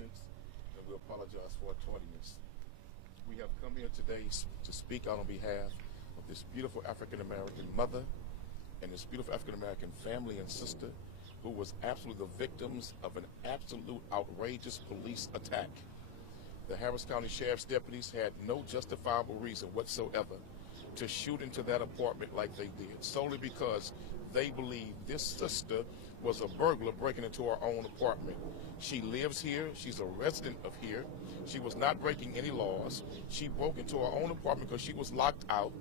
patience, and we apologize for our tardiness. We have come here today to speak out on behalf of this beautiful African-American mother and this beautiful African-American family and sister who was absolutely the victims of an absolute outrageous police attack. The Harris County Sheriff's deputies had no justifiable reason whatsoever to shoot into that apartment like they did, solely because they believed this sister was a burglar breaking into her own apartment. She lives here. She's a resident of here. She was not breaking any laws. She broke into her own apartment because she was locked out.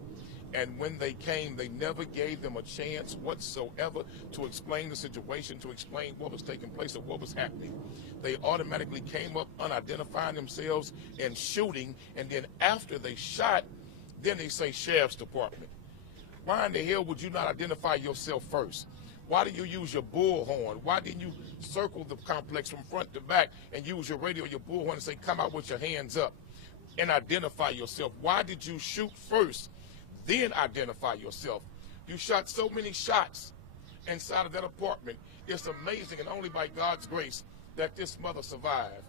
And when they came, they never gave them a chance whatsoever to explain the situation, to explain what was taking place or what was happening. They automatically came up unidentifying themselves and shooting, and then after they shot, then they say Sheriff's Department. Why in the hell would you not identify yourself first? Why did you use your bullhorn? Why didn't you circle the complex from front to back and use your radio or your bullhorn and say, come out with your hands up and identify yourself? Why did you shoot first, then identify yourself? You shot so many shots inside of that apartment. It's amazing, and only by God's grace that this mother survived.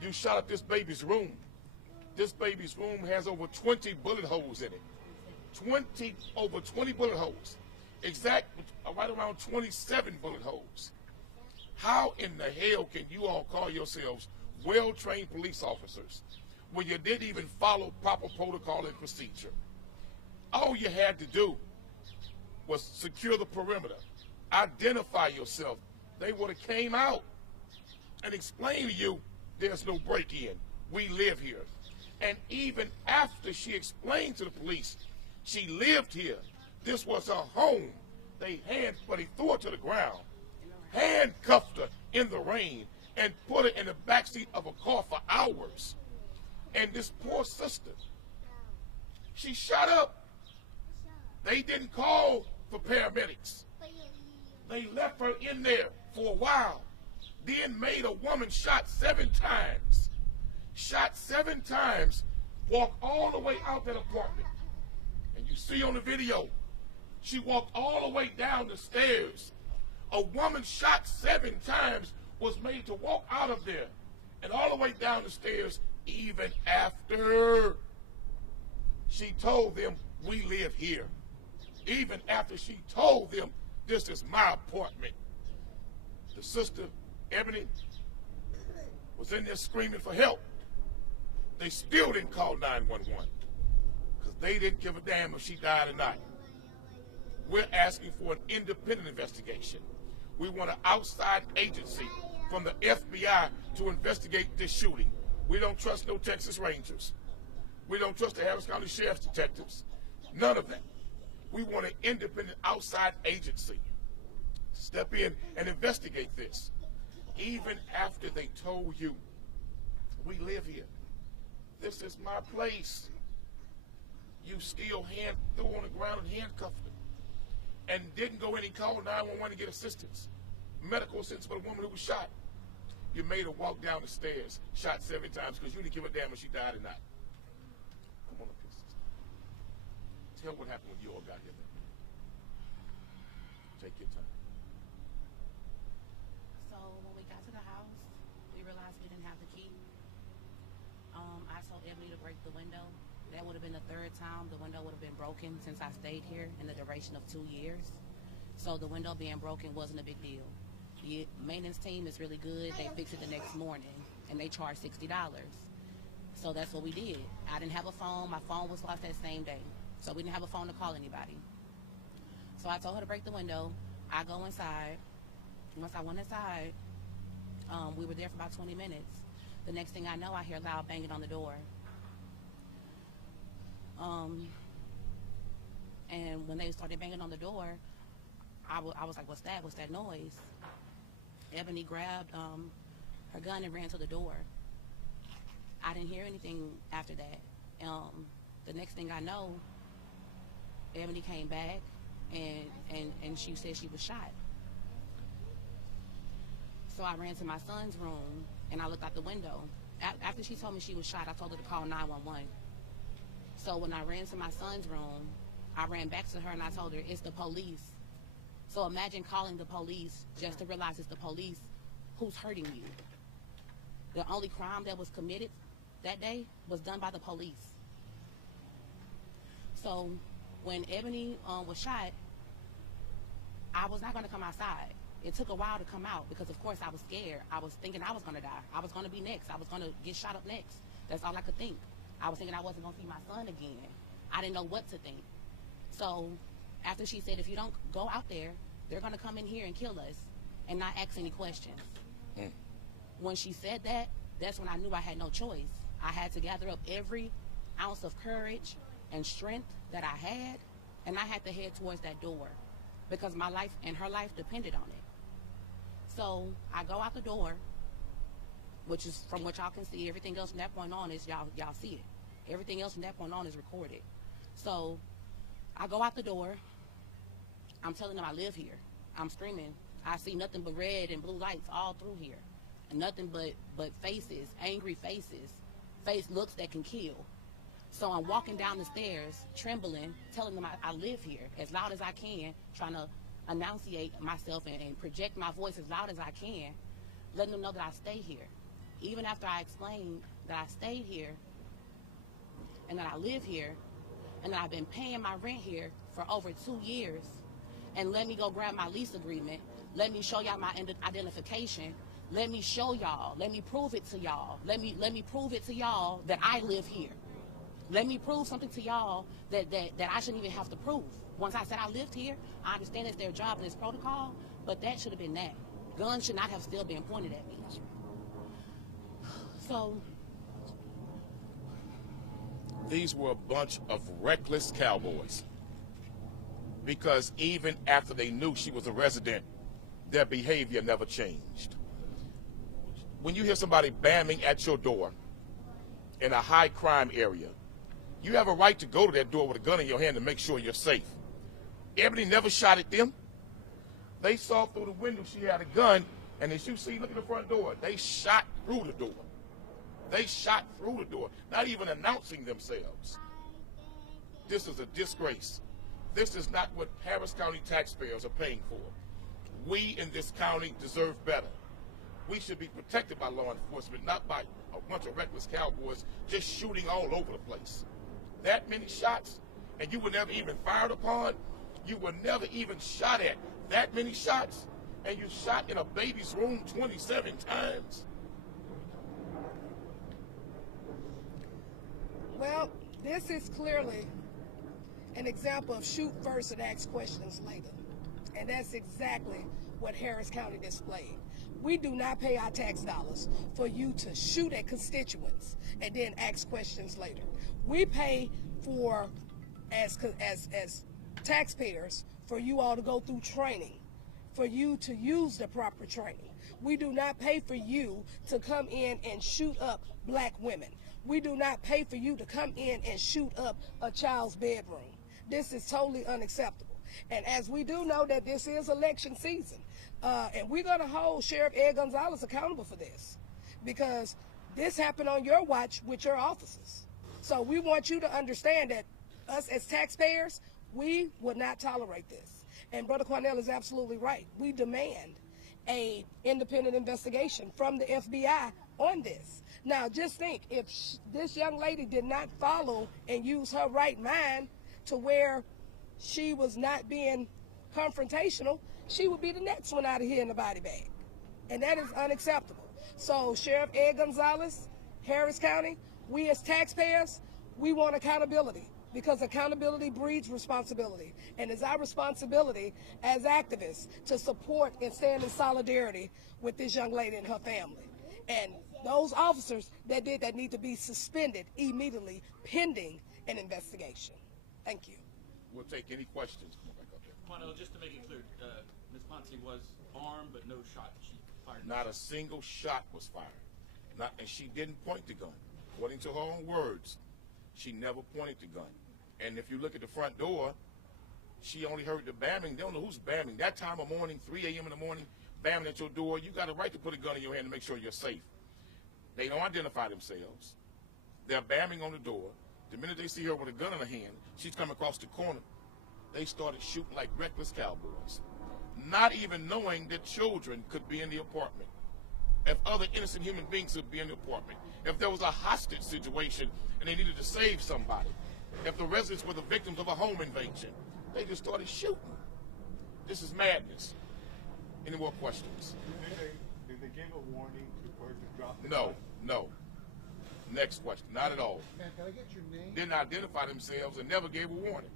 You shot up this baby's room. This baby's room has over 20 bullet holes in it. Over 20 bullet holes. Right around 27 bullet holes. How in the hell can you all call yourselves well-trained police officers when you didn't even follow proper protocol and procedure? All you had to do was secure the perimeter, identify yourself. They would have came out and explained to you, there's no break-in. We live here. And even after she explained to the police she lived here, this was her home, they threw her to the ground, handcuffed her in the rain, and put her in the backseat of a car for hours. And this poor sister, she shot up. They didn't call for paramedics. They left her in there for a while, then made a woman shot 7 times. Shot 7 times, walked all the way out that apartment. And you see on the video, she walked all the way down the stairs. A woman shot 7 times was made to walk out of there and all the way down the stairs, even after she told them, we live here. Even after she told them, this is my apartment. The sister, Ebony, was in there screaming for help. They still didn't call 911 because they didn't give a damn if she died or not. We're asking for an independent investigation. We want an outside agency from the FBI to investigate this shooting. We don't trust no Texas Rangers. We don't trust the Harris County Sheriff's detectives. None of that. We want an independent outside agency to step in and investigate this. Even after they told you, we live here. This is my place. You still threw her on the ground and handcuffed her. And didn't go in and call 911 to get assistance. Medical assistance for the woman who was shot. You made her walk down the stairs, shot 7 times because you didn't give a damn if she died or not. Come on up here, sister. Tell what happened when you all got here then. Take your time. So when we got to the house, we realized we didn't have the key. I told Ebony to break the window. That would have been the 3rd time the window would have been broken since I stayed here in the duration of 2 years. So the window being broken wasn't a big deal. The maintenance team is really good. They fixed it the next morning, and they charged $60. So that's what we did. I didn't have a phone. My phone was lost that same day. So we didn't have a phone to call anybody. So I told her to break the window. I go inside. Once I went inside, we were there for about 20 minutes. The next thing I know, I hear loud banging on the door. And when they started banging on the door, I was like, what's that? What's that noise? Ebony grabbed her gun and ran to the door. I didn't hear anything after that. The next thing I know, Ebony came back and she said she was shot. So I ran to my son's room and I looked out the window. After she told me she was shot, I told her to call 911. So when I ran to my son's room, I ran back to her and I told her, it's the police. So imagine calling the police just to realize it's the police who's hurting you. The only crime that was committed that day was done by the police. So when Ebony was shot, I was not going to come outside. It took a while to come out because, of course, I was scared. I was thinking I was going to die. I was going to be next. I was going to get shot up next. That's all I could think. I was thinking I wasn't going to see my son again. I didn't know what to think. So after she said, if you don't go out there, they're going to come in here and kill us and not ask any questions. When she said that, that's when I knew I had no choice. I had to gather up every ounce of courage and strength that I had, and I had to head towards that door because my life and her life depended on it. So I go out the door, which is from what y'all can see. Everything else from that point on is y'all see it. Everything else from that point on is recorded. So I go out the door. I'm telling them I live here. I'm screaming. I see nothing but red and blue lights all through here, and nothing but faces, angry faces, face looks that can kill. So I'm walking down the stairs, trembling, telling them I live here as loud as I can, trying to enunciate myself and project my voice as loud as I can, letting them know that I stay here. Even after I explained that I stayed here and that I live here and that I've been paying my rent here for over 2 years, and let me go grab my lease agreement, let me show y'all my identification, let me show y'all, let me prove it to y'all, let me prove it to y'all that I live here. Let me prove something to y'all that I shouldn't even have to prove. Once I said I lived here, I understand it's their job and it's protocol, but that should have been that. Guns should not have still been pointed at me. So these were a bunch of reckless cowboys, because even after they knew she was a resident, their behavior never changed. When you hear somebody bamming at your door in a high crime area, you have a right to go to that door with a gun in your hand to make sure you're safe. Ebony never shot at them. They saw through the window she had a gun, and as you see, look at the front door, they shot through the door. They shot through the door, not even announcing themselves. This is a disgrace. This is not what Harris County taxpayers are paying for. We in this county deserve better. We should be protected by law enforcement, not by a bunch of reckless cowboys just shooting all over the place. That many shots, and you were never even fired upon. You were never even shot at. That many shots, and you shot in a baby's room 27 times. Well, this is clearly an example of shoot first and ask questions later. And that's exactly what Harris County displayed. We do not pay our tax dollars for you to shoot at constituents and then ask questions later. We pay for, as taxpayers, for you all to go through training, for you to use the proper training. We do not pay for you to come in and shoot up black women. We do not pay for you to come in and shoot up a child's bedroom. This is totally unacceptable. And as we do know that this is election season, and we're going to hold Sheriff Ed Gonzalez accountable for this, because this happened on your watch with your officers. So we want you to understand that us as taxpayers, we would not tolerate this. And Brother Cornell is absolutely right. We demand an independent investigation from the FBI on this. Now, just think, if this young lady did not follow and use her right mind to where she was not being confrontational, she would be the next one out of here in the body bag. And that is unacceptable. So Sheriff Ed Gonzalez, Harris County, we as taxpayers, we want accountability, because accountability breeds responsibility. And it's our responsibility as activists to support and stand in solidarity with this young lady and her family. And those officers that did that need to be suspended immediately pending an investigation. Thank you. We'll take any questions. Come on back up there. Well, just to make it clear, Ms. Ponce was armed, but no shot. She fired. Not a single shot was fired. And she didn't point the gun. According to her own words, she never pointed the gun. And if you look at the front door, she only heard the bamming. They don't know who's bamming. That time of morning, 3 a.m. in the morning, bamming at your door, you got a right to put a gun in your hand to make sure you're safe. They don't identify themselves. They're bamming on the door. The minute they see her with a gun in her hand, she's coming across the corner, they started shooting like reckless cowboys, not even knowing that children could be in the apartment. if other innocent human beings would be in the apartment, if there was a hostage situation and they needed to save somebody, if the residents were the victims of a home invasion, they just started shooting. This is madness. Any more questions? Did they give a warning to drop the No, no. Next question. Not at all. Ma'am, can I get your name? Didn't identify themselves and never gave a warning.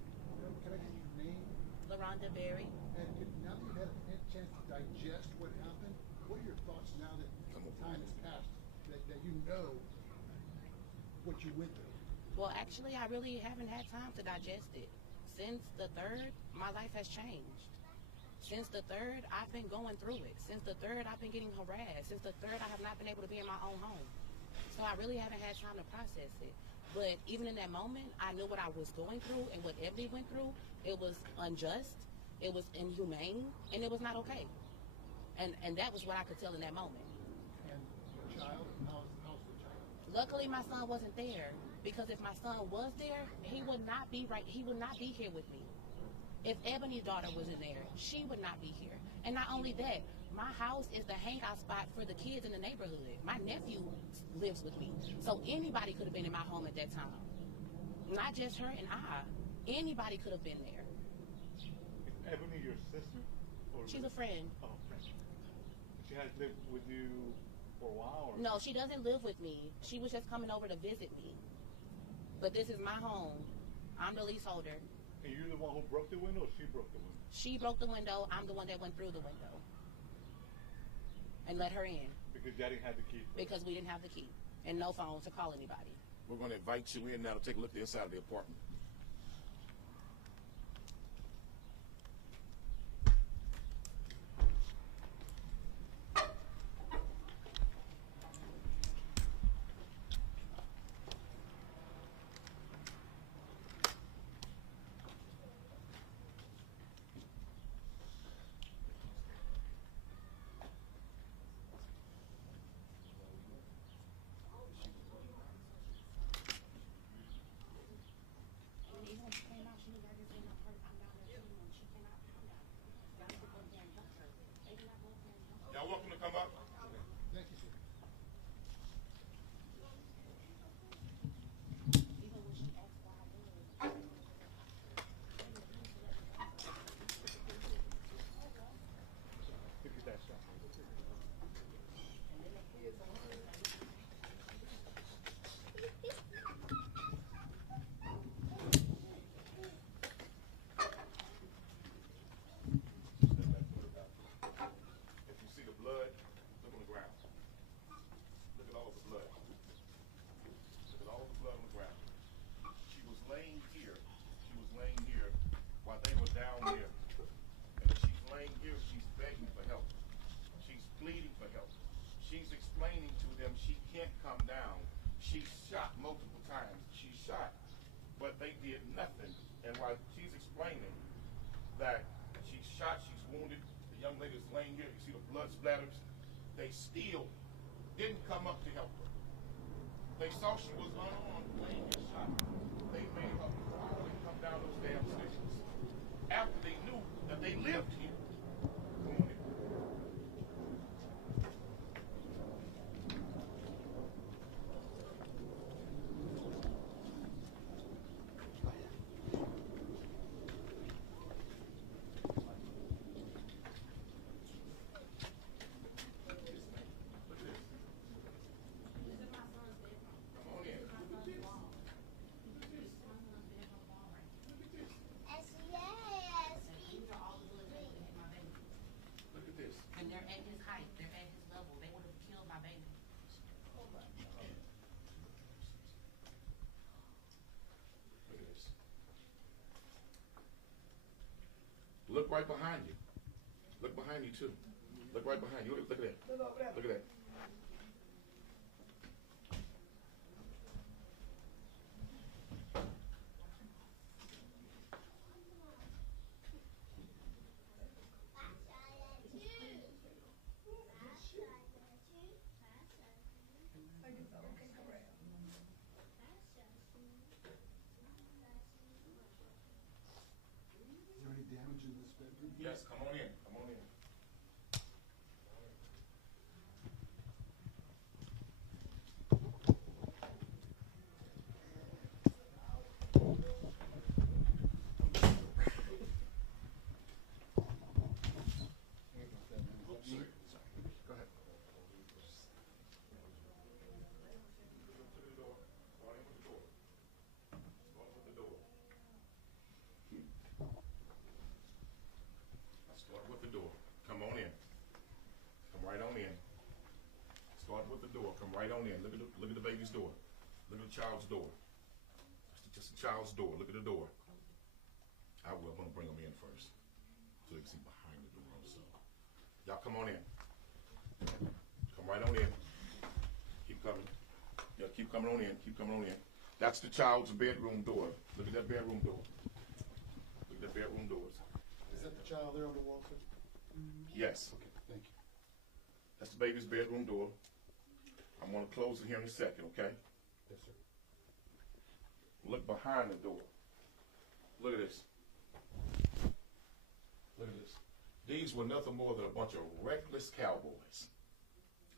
Can I get your name? LaRonda Berry. And now that you've had a chance to digest what happened, what are your thoughts now that time has passed, that you know what you went through? Well, actually, I really haven't had time to digest it. Since the 3rd, my life has changed. Since the 3rd, I've been going through it. Since the 3rd, I've been getting harassed. Since the 3rd, I have not been able to be in my own home. So I really haven't had time to process it. But even in that moment, I knew what I was going through and what Ebony went through. It was unjust, it was inhumane, and it was not okay. And that was what I could tell in that moment. And your child, how's the child? Luckily, my son wasn't there, because if my son was there, he would not be here with me. If Ebony's daughter was in there, she would not be here. And not only that, my house is the hangout spot for the kids in the neighborhood. My nephew lives with me. So anybody could have been in my home at that time. Not just her and I. Anybody could have been there. Is Ebony your sister? Or She's a friend. Oh, friend. She has lived with you for a while? Or? No, she doesn't live with me. She was just coming over to visit me. But this is my home. I'm the leaseholder. And you're the one who broke the window, or she broke the window? She broke the window. I'm the one that went through the window and let her in. Because Daddy had the key. Because we didn't have the key and no phone to call anybody. We're going to invite you in now to take a look at the inside of the apartment. Y'all welcome to come up. Thank you, sir. Look at that shot. If you see the blood, look on the ground. Look at all of the blood. Look at all of the blood on the ground. She was laying here. She was laying here while they were down here. And as she's laying here, she's begging for help. She's pleading for help. She's explaining to them she can't come down. She's shot multiple times. She's shot, but they did nothing. And while she's explaining that she's shot, she's wounded, the young lady is laying here, you see the blood splatters, they still didn't come up to help her. They saw she was unarmed, laying here shot. They made her crawl and come down those damn stairs after they knew that they lived here. Come on in. And they're at his height. They're at his level. They would have killed my baby. Look at this. Look right behind you. Look behind you too. Look right behind you. Look at that. Look at that. Is there any damage in this bedroom? Yes, come on in. Come on in. Come right on in. Look at the baby's door. Look at the child's door. Just the child's door. Look at the door. I will. I'm going to bring them in first, so they can see behind the door also. Y'all come on in. Come right on in. Keep coming. Yeah, keep coming on in. Keep coming on in. That's the child's bedroom door. Look at that bedroom door. Look at that bedroom doors. Is that the child there on the wall, sir? Yes. Okay, thank you. That's the baby's bedroom door. I'm going to close it here in a second, okay? Yes, sir. Look behind the door. Look at this. Look at this. These were nothing more than a bunch of reckless cowboys.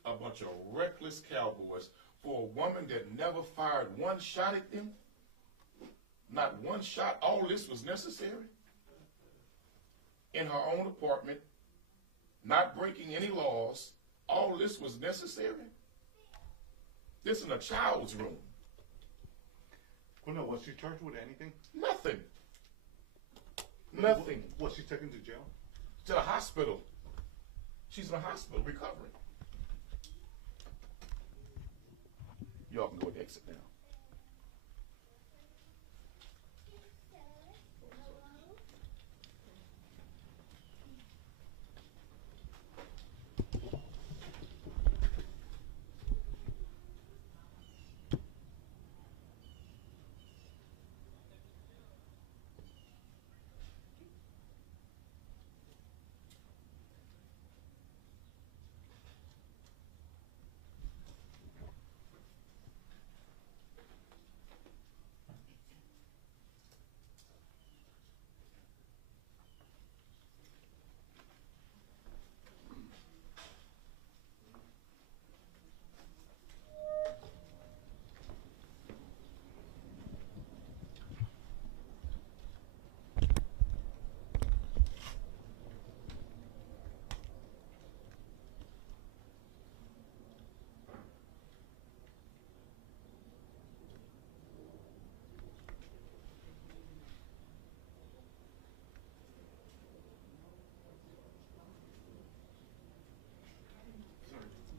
A bunch of reckless cowboys for a woman that never fired one shot at them. Not one shot. All this was necessary. In her own apartment, not breaking any laws. All this was necessary. This is in a child's room. Well, no, was she charged with anything? Nothing. Nothing. Was she taken to jail? To the hospital. She's in the hospital recovering. Y'all can go and exit now.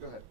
Go ahead.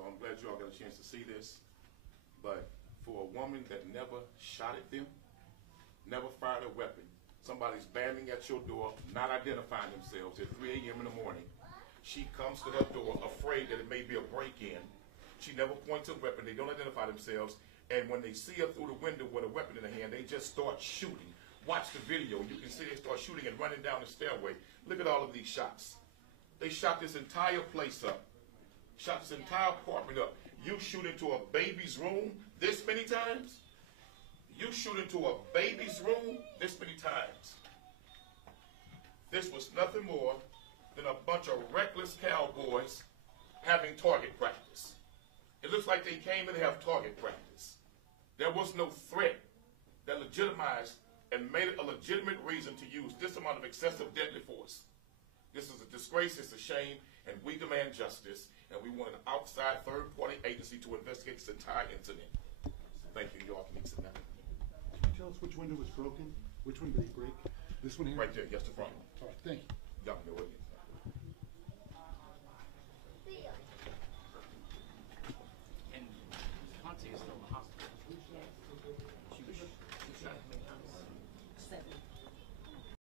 So I'm glad you all got a chance to see this. But for a woman that never shot at them, never fired a weapon, somebody's banging at your door, not identifying themselves at 3 a.m. in the morning. She comes to her door afraid that it may be a break-in. She never points a weapon. They don't identify themselves. And when they see her through the window with a weapon in her hand, they just start shooting. Watch the video. You can see they start shooting and running down the stairway. Look at all of these shots. They shot this entire place up. Shot this entire apartment up. You shoot into a baby's room this many times? You shoot into a baby's room this many times? This was nothing more than a bunch of reckless cowboys having target practice. It looks like they came in to have target practice. There was no threat that legitimized and made it a legitimate reason to use this amount of excessive deadly force. This is a disgrace, it's a shame, and we demand justice, and we want an outside third-party agency to investigate this entire incident. Thank you. You all can exit now. Can you tell us which window was broken? Which one did they break? This one here? Right there, yes, the front. All right, thank you. Y'all can go with it.